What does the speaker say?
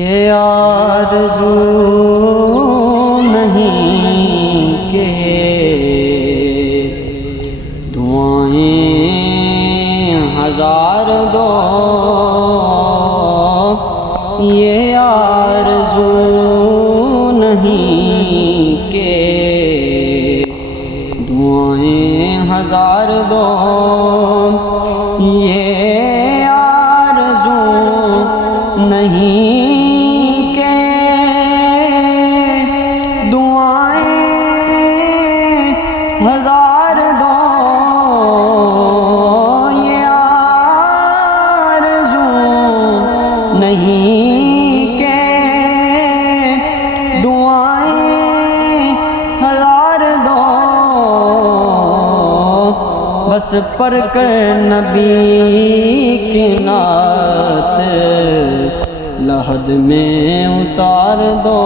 یہ آرزو نہیں کہ دعائیں ہزار دو، یہ آرزو نہیں کہ دعائیں ہزار دو، یہ آرزو نہیں کہ دعائیں ہزار دو، یہ آرزو نہیں کہ دعائیں ہزار دو، بس پڑھ کر نبی کی نعت لحد میں اتار دو۔